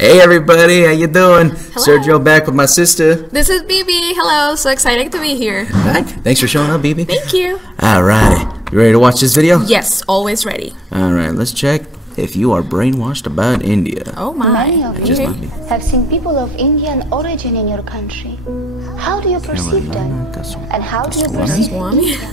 Hey everybody, how you doing? Hello. Sergio back with my sister. This is BB. Hello, so excited to be here. Alright, thanks for showing up, BB. Thank you. Alrighty, you ready to watch this video? Yes, always ready. Alright, let's check if you are brainwashed about India. Oh my. Many of Just you might be. have seen people of Indian origin in your country. How do you perceive them? And how do you perceive Goswami? India?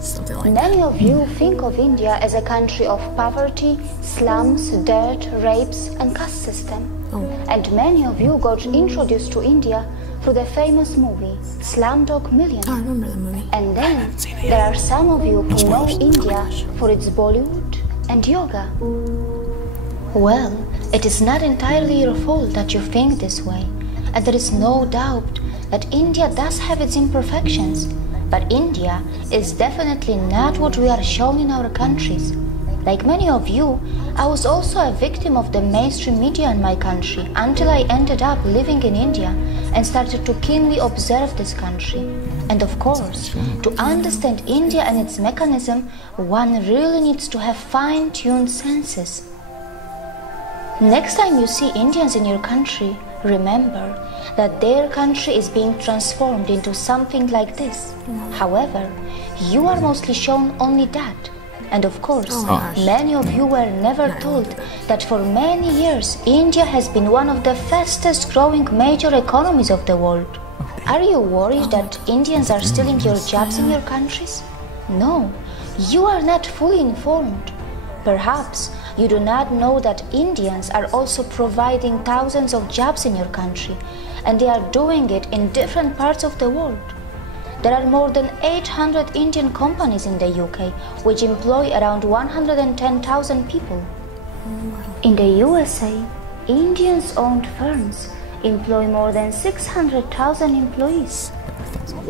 Something like that. Many of you think of India as a country of poverty, slums, dirt, rapes, and caste system. Oh. And many of you got introduced to India through the famous movie Slumdog Millionaire. Oh, I remember the movie. And then there are some of you who know India for its Bollywood and yoga. Well, it is not entirely your fault that you think this way, and there is no doubt that India does have its imperfections, but India is definitely not what we are shown in our countries. Like many of you, I was also a victim of the mainstream media in my country until I ended up living in India and started to keenly observe this country. And of course, to understand India and its mechanism, one really needs to have fine-tuned senses. Next time you see Indians in your country, remember that their country is being transformed into something like this. However, you are mostly shown only that. And of course, many of you were never told that for many years India has been one of the fastest growing major economies of the world. Are you worried that Indians are stealing your jobs in your countries? No, you are not fully informed. Perhaps you do not know that Indians are also providing thousands of jobs in your country, and they are doing it in different parts of the world. There are more than 800 Indian companies in the UK, which employ around 110,000 people. In the USA, Indians-owned firms employ more than 600,000 employees.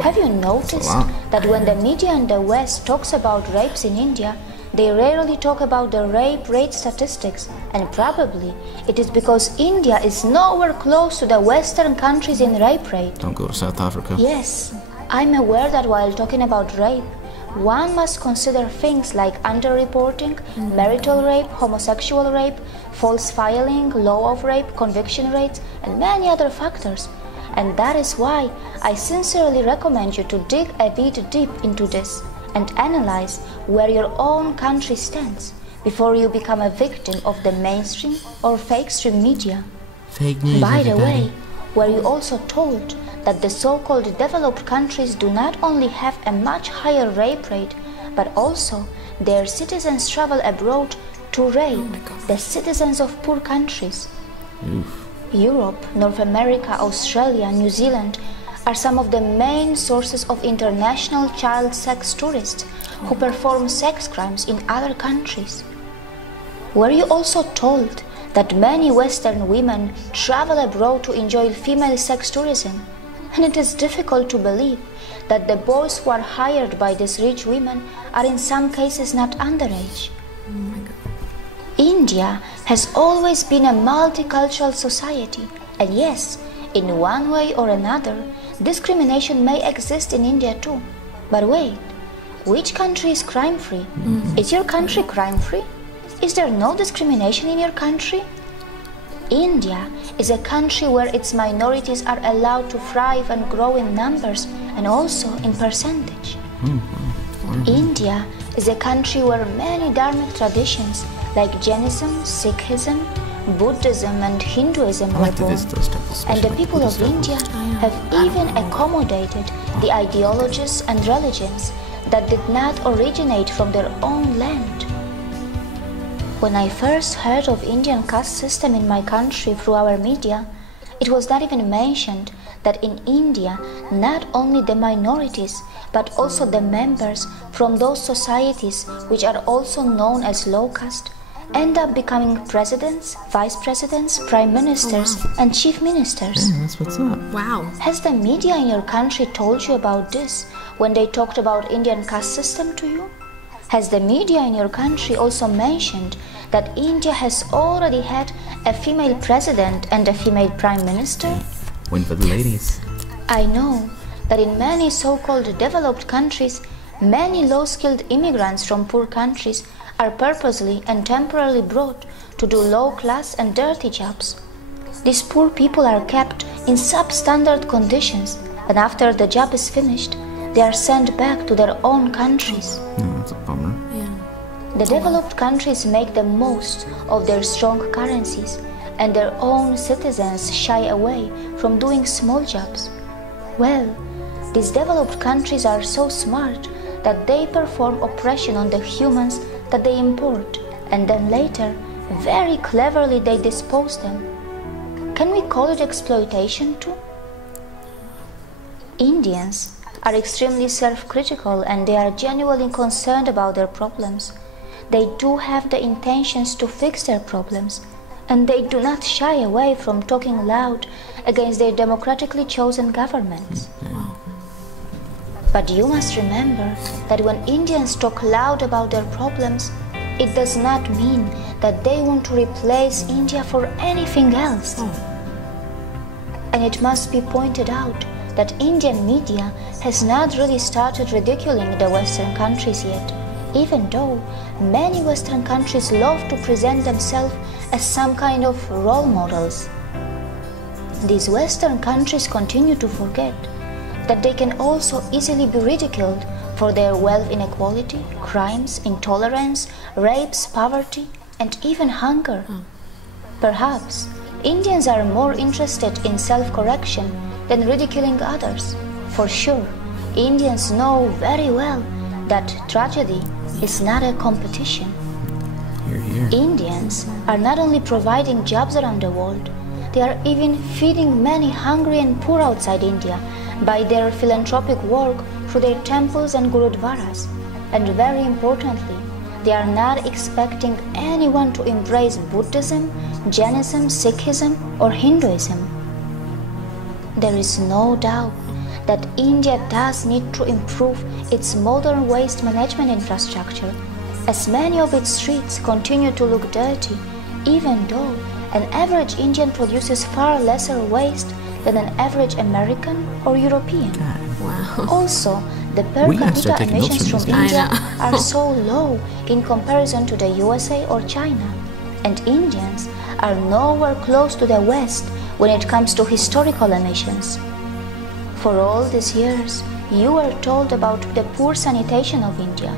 Have you noticed that when the media in the West talks about rapes in India, they rarely talk about the rape rate statistics, and probably it is because India is nowhere close to the Western countries in rape rate. Don't go to South Africa. Yes, I'm aware that while talking about rape, one must consider things like underreporting, marital rape, homosexual rape, false filing, law of rape, conviction rates, and many other factors. And that is why I sincerely recommend you to dig a bit deep into this and analyze where your own country stands before you become a victim of the mainstream or fake stream media. Fake news, By the everybody. way, were you also told that the so-called developed countries do not only have a much higher rape rate, but also their citizens travel abroad to rape the citizens of poor countries? Europe, North America, Australia, New Zealand are some of the main sources of international child sex tourists who perform sex crimes in other countries. Were you also told that many Western women travel abroad to enjoy female sex tourism? And it is difficult to believe that the boys who are hired by these rich women are in some cases not underage. Oh my God. India has always been a multicultural society, and yes, in one way or another, discrimination may exist in India too. But wait, which country is crime-free? Is your country crime-free? Is there no discrimination in your country? India is a country where its minorities are allowed to thrive and grow in numbers and also in percentage. India is a country where many dharmic traditions like Jainism, Sikhism, Buddhism and Hinduism were born. And the people of India have even accommodated the ideologies and religions that did not originate from their own land. When I first heard of Indian caste system in my country through our media, it was not even mentioned that in India, not only the minorities, but also the members from those societies which are also known as low caste, end up becoming presidents, vice presidents, prime ministers, and chief ministers. Yeah, that's what's up. Wow. Has the media in your country told you about this when they talked about Indian caste system to you? Has the media in your country also mentioned that India has already had a female president and a female prime minister? Win for the ladies. I know that in many so-called developed countries, many low-skilled immigrants from poor countries are purposely and temporarily brought to do low-class and dirty jobs. These poor people are kept in substandard conditions, and after the job is finished, they are sent back to their own countries. That's a bummer. Yeah. The developed countries make the most of their strong currencies, and their own citizens shy away from doing small jobs. Well, these developed countries are so smart that they perform oppression on the humans that they import, and then later, very cleverly they dispose them. Can we call it exploitation too? Indians are extremely self-critical, and they are genuinely concerned about their problems. They do have the intentions to fix their problems, and they do not shy away from talking loud against their democratically chosen governments. But you must remember that when Indians talk loud about their problems, it does not mean that they want to replace India for anything else. And it must be pointed out that Indian media has not really started ridiculing the Western countries yet, even though many Western countries love to present themselves as some kind of role models. These Western countries continue to forget that they can also easily be ridiculed for their wealth inequality, crimes, intolerance, rapes, poverty, and even hunger. Perhaps Indians are more interested in self-correction than ridiculing others. For sure, Indians know very well that tragedy is not a competition. Hear, hear. Indians are not only providing jobs around the world, they are even feeding many hungry and poor outside India by their philanthropic work through their temples and gurudwaras. And very importantly, they are not expecting anyone to embrace Buddhism, Jainism, Sikhism, or Hinduism. There is no doubt that India does need to improve its modern waste management infrastructure, as many of its streets continue to look dirty, even though an average Indian produces far lesser waste than an average American or European. Wow. Also, the per We gotta start capita taking notes emissions from from these guys. India I know. are so low in comparison to the USA or China, and Indians are nowhere close to the West when it comes to historical emissions. For all these years, you were told about the poor sanitation of India,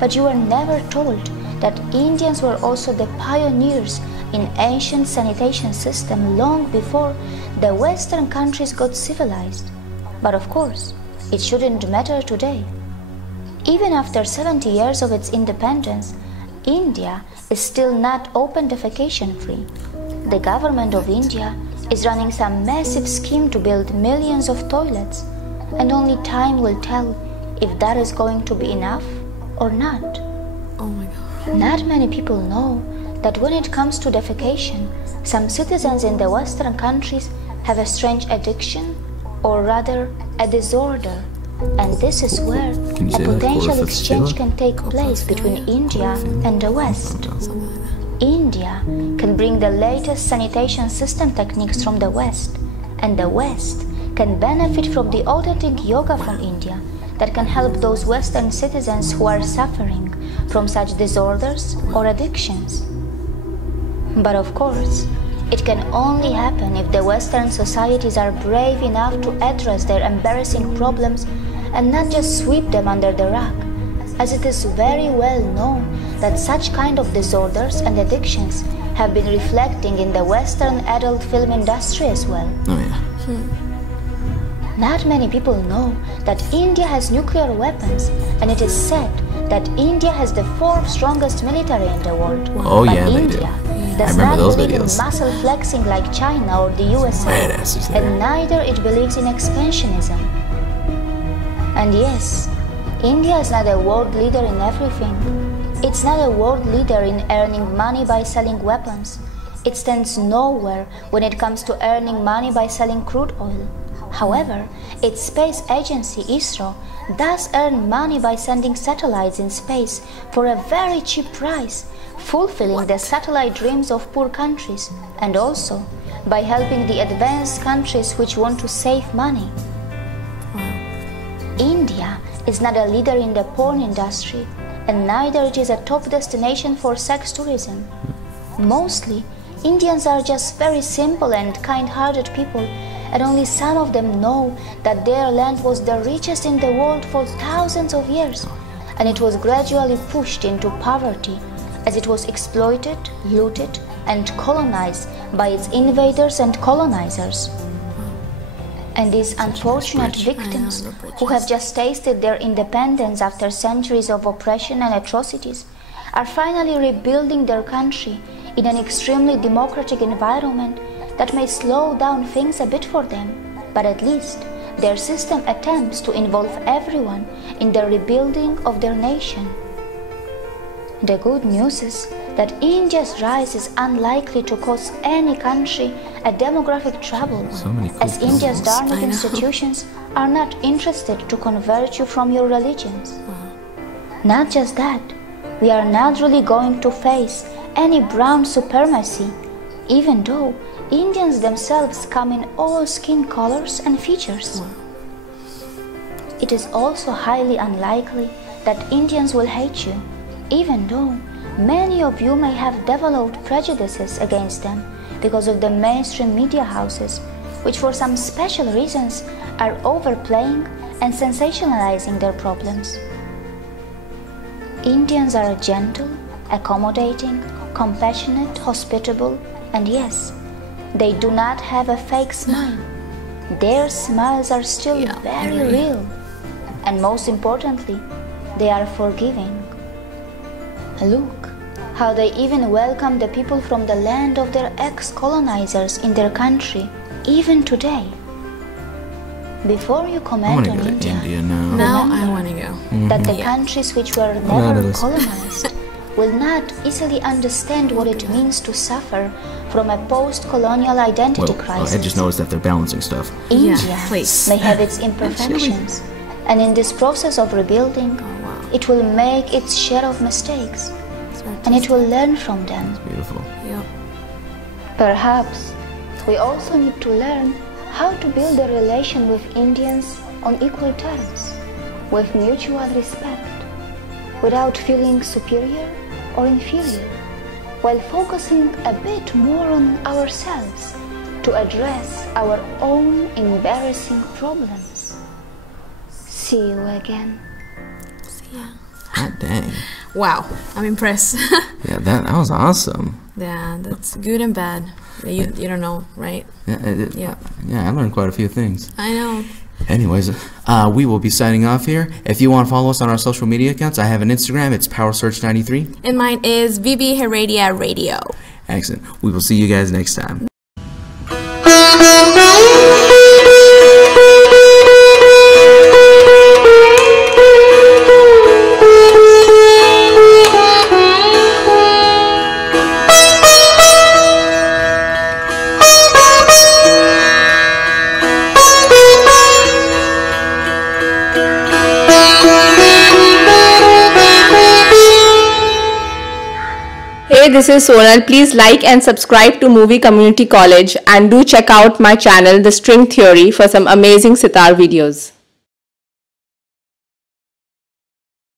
but you were never told that Indians were also the pioneers in ancient sanitation system long before the Western countries got civilized. But of course, it shouldn't matter today. Even after 70 years of its independence, India is still not open defecation free. The government of India is running some massive scheme to build millions of toilets, and only time will tell if that is going to be enough or not. Oh my God. Not many people know that when it comes to defecation, some citizens in the Western countries have a strange addiction, or rather a disorder, and this is where Can you a say that? potential Chlorophyll exchange stilla? can take place between India and the West. India can bring the latest sanitation system techniques from the West, and the West can benefit from the authentic yoga from India that can help those Western citizens who are suffering from such disorders or addictions. But of course, it can only happen if the Western societies are brave enough to address their embarrassing problems and not just sweep them under the rug, as it is very well known that such kind of disorders and addictions have been reflecting in the Western adult film industry as well. Oh yeah. Not many people know that India has nuclear weapons, and it is said that India has the fourth strongest military in the world. Oh, But yeah, they do. India I does remember not those believe videos. in muscle flexing like China or the USA, Badasses there. and neither it believes in expansionism. And yes, India is not a world leader in everything. It's not a world leader in earning money by selling weapons. It stands nowhere when it comes to earning money by selling crude oil. However, its space agency ISRO does earn money by sending satellites in space for a very cheap price, fulfilling the satellite dreams of poor countries, and also by helping the advanced countries which want to save money. India is not a leader in the porn industry, and neither it is a top destination for sex tourism. Mostly, Indians are just very simple and kind-hearted people, and only some of them know that their land was the richest in the world for thousands of years, and it was gradually pushed into poverty as it was exploited, looted, and colonized by its invaders and colonizers. And these unfortunate victims, who have just tasted their independence after centuries of oppression and atrocities, are finally rebuilding their country in an extremely democratic environment that may slow down things a bit for them, but at least their system attempts to involve everyone in the rebuilding of their nation. The good news is that India's rise is unlikely to cause any country a demographic trouble, as India's dharmic institutions are not interested to convert you from your religions. Not just that, we are not really going to face any brown supremacy, even though Indians themselves come in all skin colors and features. It is also highly unlikely that Indians will hate you, even though many of you may have developed prejudices against them because of the mainstream media houses, which for some special reasons are overplaying and sensationalizing their problems. Indians are gentle, accommodating, compassionate, hospitable, and yes, they do not have a fake smile. Their smiles are still very real, and most importantly, they are forgiving. Look how they even welcome the people from the land of their ex-colonizers in their country, even today. Before you comment on India, now I want to go. That the countries which were never colonized will not easily understand what it means to suffer from a post-colonial identity crisis. I just noticed that they're balancing stuff. India may have its imperfections, and in this process of rebuilding, it will make its share of mistakes, and it will learn from them. That's beautiful. Perhaps we also need to learn how to build a relation with Indians on equal terms, with mutual respect, without feeling superior or inferior, while focusing a bit more on ourselves to address our own embarrassing problems. See you again. See ya. God dang. Wow, I'm impressed. Yeah, that was awesome. Yeah, that's good and bad. You don't know, right? Yeah, I learned quite a few things. I know. Anyways, we will be signing off here. If you want to follow us on our social media accounts, I have an Instagram. It's PowerSearch93. And mine is VB Heredia Radio. Excellent. We will see you guys next time. Hey, this is Sonal. Please like and subscribe to Movie Community College and do check out my channel The String Theory for some amazing sitar videos.